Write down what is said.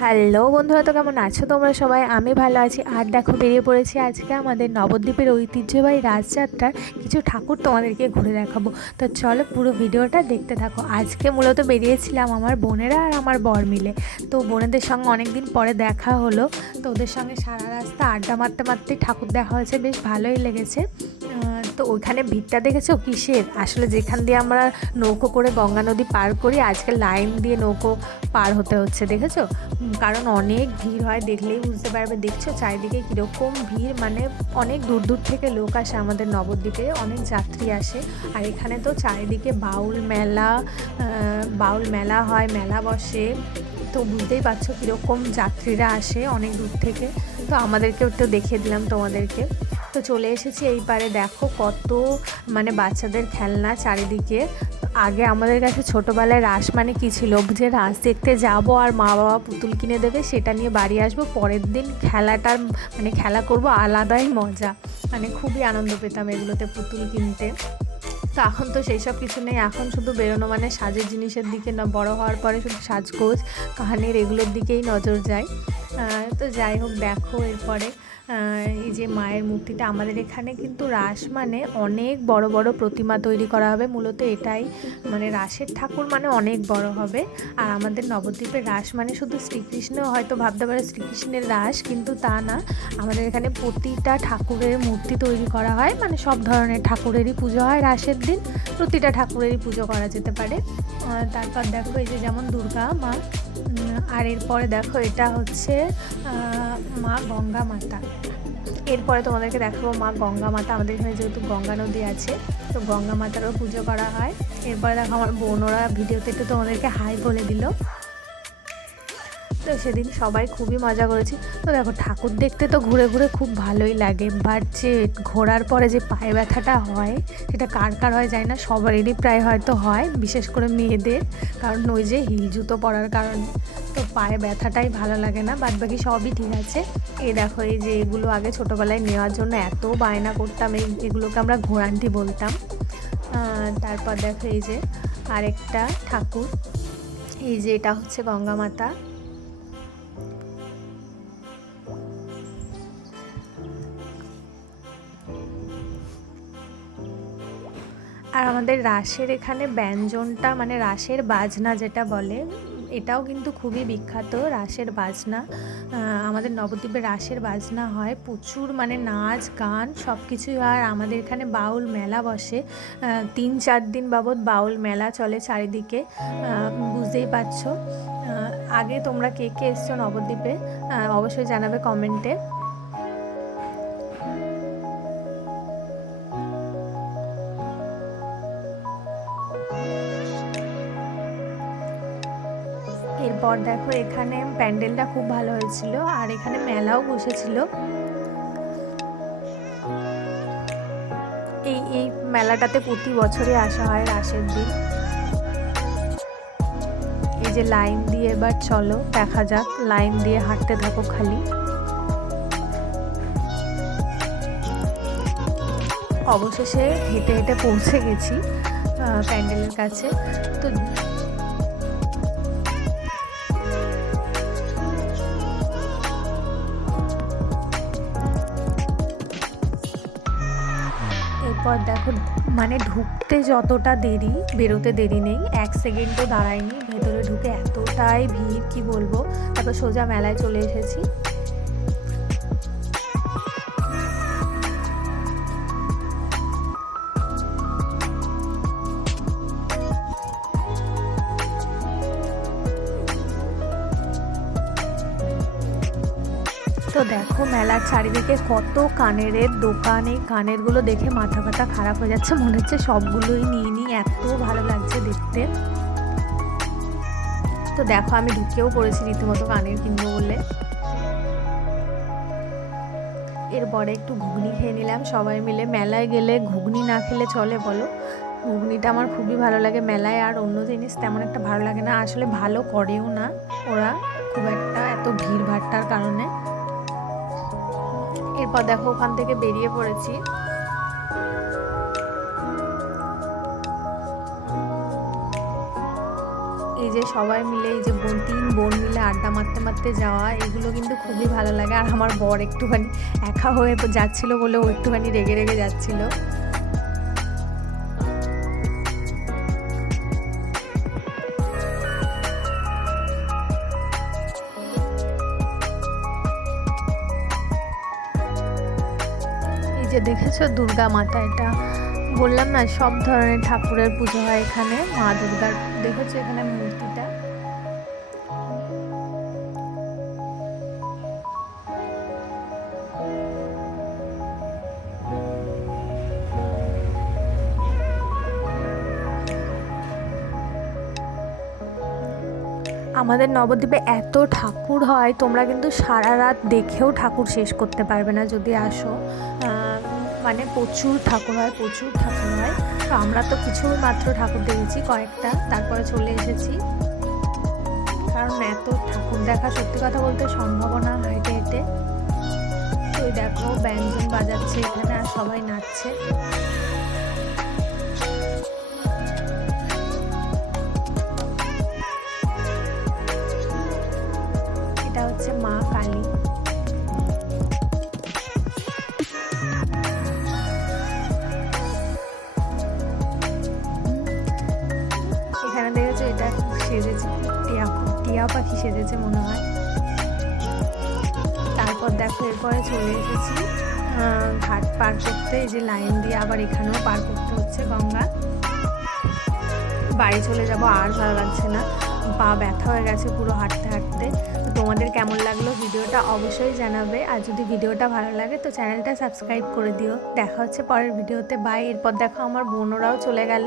Hello বন্ধুরা, তো কেমন আছো তোমরা সবাই? আমি ভালো আছি। আর দেখো, বেরিয়ে পড়েছি আজকে আমাদের নবদ্বীপের ঐতিহ্যবাহী রাজযাত্রার কিছু ঠাকুর তোমাদেরকে ঘুরে দেখাবো। তো চলো পুরো ভিডিওটা দেখতে থাকো। আজকে মূলত বেরিয়েছিলাম আমার বোনেরা আর আমার বর মিলে। তো বোনেদের সঙ্গে অনেক দিন পরে দেখা হলো। তো ওদের সঙ্গে সারা রাস্তা আড্ডা মারতে মারতেই ঠাকুর দেখা হয়েছে, বেশ ভালোই লেগেছে। তো ওইখানে ভিড়টা দেখেছো কিসের? আসলে যেখান দিয়ে আমরা নৌকো করে গঙ্গা নদী পার করি, আজকে লাইন দিয়ে নৌকো পার হতে হচ্ছে, দেখেছো? কারণ অনেক ভিড় হয়, দেখলেই বুঝতে পারবে। দেখছো চারিদিকে কীরকম ভিড়, মানে অনেক দূর দূর থেকে লোক আসে আমাদের নবদ্বীপে, অনেক যাত্রী আসে। আর এখানে তো চারিদিকে বাউল মেলা হয়, মেলা বসে। তো বুঝতেই পারছো কীরকম যাত্রীরা আসে অনেক দূর থেকে। তো আমাদেরকেও একটু দেখিয়ে দিলাম তোমাদেরকে। তো চলে এসেছি এই পারে, দেখো কত মানে বাচ্চাদের খেলনা চারিদিকে। আগে আমাদের কাছে ছোটোবেলায় রাস মানে কী ছিল, যে রাস দেখতে যাব আর মা বাবা পুতুল কিনে দেবে, সেটা নিয়ে বাড়ি আসবো, পরের দিন খেলাটার মানে খেলা করব, আলাদাই মজা। মানে খুবই আনন্দ পেতাম এগুলোতে, পুতুল কিনতে। তো এখন তো সেই সব কিছু নেই, এখন শুধু বেরোনো মানে সাজের জিনিসের দিকে, না বড় হওয়ার পরে শুধু সাজগোজ কাহানির এগুলোর দিকেই নজর যায়। তো যাই হোক, দেখো এরপরে এই যে মায়ের মূর্তিটা, আমাদের এখানে কিন্তু রাস মানে অনেক বড় বড় প্রতিমা তৈরি করা হবে, মূলত এটাই মানে রাসের ঠাকুর মানে অনেক বড় হবে। আর আমাদের নবদ্বীপের রাস মানে শুধু শ্রীকৃষ্ণ, হয়তো ভাবতে পারে শ্রীকৃষ্ণের রাস, কিন্তু তা না। আমাদের এখানে প্রতিটা ঠাকুরের মূর্তি তৈরি করা হয়, মানে সব ধরনের ঠাকুরেরই পুজো হয় রাসের দিন, প্রতিটা ঠাকুরেরই পুজো করা যেতে পারে। তারপর দেখো এই যে যেমন দুর্গা মা, আর এরপরে দেখো এটা হচ্ছে মা গঙ্গা মাতা। এরপরে তোমাদেরকে দেখাবো মা গঙ্গা মাতা। আমাদের এখানে যেহেতু গঙ্গা নদী আছে, তো গঙ্গা মাতারও পুজো করা হয়। এরপরে দেখো আমার বোনরা ভিডিওতে একটু তোমাদেরকে হাই বলে দিল। তো সেদিন সবাই খুবই মজা করেছি। তো দেখো ঠাকুর দেখতে তো ঘুরে ঘুরে খুব ভালোই লাগে, বাট যে ঘোরার পরে যে পায়ে ব্যথাটা হয়, সেটা কার কার হয় যায় না, সবারই প্রায় হয়তো হয়, বিশেষ করে মেয়েদের, কারণ ওই যে হিল জুতো পরার কারণে। তো পায়ে ব্যথাটাই ভালো লাগে না, বাদ বাকি সবই ঠিক আছে। এই দেখো এই যে এগুলো আগে ছোটোবেলায় নেওয়ার জন্য এত বায়না করতাম, এগুলোকে আমরা ঘোড়ান্টি বলতাম। তারপর দেখো এই যে আরেকটা ঠাকুর, এই যে এটা হচ্ছে গঙ্গা মাতা। আর আমাদের রাসের এখানে ব্যঞ্জনটা মানে রাসের বাজনা যেটা বলে, এটাও কিন্তু খুবই বিখ্যাত রাসের বাজনা। আমাদের নবদ্বীপে রাসের বাজনা হয় প্রচুর, মানে নাচ গান সব কিছুই হয়। আর আমাদের এখানে বাউল মেলা বসে, 3-4 দিন বাবদ বাউল মেলা চলে চারিদিকে, বুঝতেই পারছো। আগে তোমরা কে কে এসছো নবদ্বীপে অবশ্যই জানাবে কমেন্টে। এরপর দেখো এখানে প্যান্ডেলটা খুব ভালো হয়েছিল, আর এখানে মেলাও বসেছিল। এই মেলাটাতে প্রতি বছরই আসা হয় রাসের দিন। এই যে লাইন দিয়ে এবার চলো দেখা যাক, লাইন দিয়ে হাঁটতে থাকো খালি। অবশেষে হেঁটে হেঁটে পৌঁছে গেছি প্যান্ডেলের কাছে। তো এরপর দেখো মানে ঢুকতে যতটা দেরি, বেরোতে দেরি নেই, 1 সেকেন্ডও দাঁড়ায়নি, ভেতরে ঢুকে এতটাই ভিড় কি বলবো। তারপর সোজা মেলায় চলে এসেছি। তো দেখো মেলার চারিদিকে কত কানের দোকান, এই কানেরগুলো দেখে মাথা ব্যথা খারাপ হয়ে যাচ্ছে, মনে হচ্ছে সবগুলোই নিয়ে নিই, এত ভালো লাগছে দেখতে। তো দেখো আমি ঢুকেও পড়েছি রীতিমতো কানের কিনবো বলে। এরপরে একটু ঘুগনি খেয়ে নিলাম সবাই মিলে। মেলায় গেলে ঘুগনি না খেলে চলে বলো? ঘুগনিটা আমার খুবই ভালো লাগে মেলায়, আর অন্য জিনিস তেমন একটা ভালো লাগে না, আসলে ভালো করেও না ওরা খুব একটা, এত ভিড় ভাট্টার কারণে। এরপর দেখো ওখান থেকে বেরিয়ে পড়েছি। এই যে সবাই মিলে এই যে তিন বোন মিলে আড্ডা মারতে মারতে যাওয়া, এগুলো কিন্তু খুবই ভালো লাগে। আর আমার বর একটুখানি একা হয়ে যাচ্ছিল বলে ও একটুখানি রেগে রেগে যাচ্ছিল। এই যে দেখেছো দুর্গা মাতা, এটা বললাম না সব ধরনের ঠাকুরের পুজো হয় এখানে। মা দুর্গার দেখেছো এখানে মূর্তিটা। আমাদের নবদ্বীপে এত ঠাকুর হয়, তোমরা কিন্তু সারা রাত দেখেও ঠাকুর শেষ করতে পারবে না যদি আসো। মানে প্রচুর ঠাকুর হয়, প্রচুর ঠাকুর হয়। তো আমরা তো কিছু মাত্র ঠাকুর দেখেছি কয়েকটা, তারপরে চলে এসেছি। কারণ এত ঠাকুর দেখা সত্যি কথা বলতে সম্ভব না হেঁটে হেঁটে। তো দেখো ব্যঞ্জন বাজাচ্ছে এখানে আর সবাই নাচছে। এটা হচ্ছে মা কালী। এখানে দেখেছো এটা সেজেছে টিয়া পাখি সেজেছে মনে হয়। তারপর দেখো এরপরে চলে এসেছি ঘাট পার করতে। এই যে লাইন দিয়ে আবার এখানেও পার করতে হচ্ছে গঙ্গা। বাড়ি চলে যাব, আর ভালো লাগছে না, পা ব্যথা হয়ে গেছে পুরো হাঁটতে হাঁটতে। তো তোমাদের কেমন লাগলো ভিডিওটা অবশ্যই জানাবে। আর যদি ভিডিওটা ভালো লাগে তো চ্যানেলটা সাবস্ক্রাইব করে দিও। দেখা হচ্ছে পরের ভিডিওতে, বাই। এরপর দেখো আমার বোনরাও চলে গেল।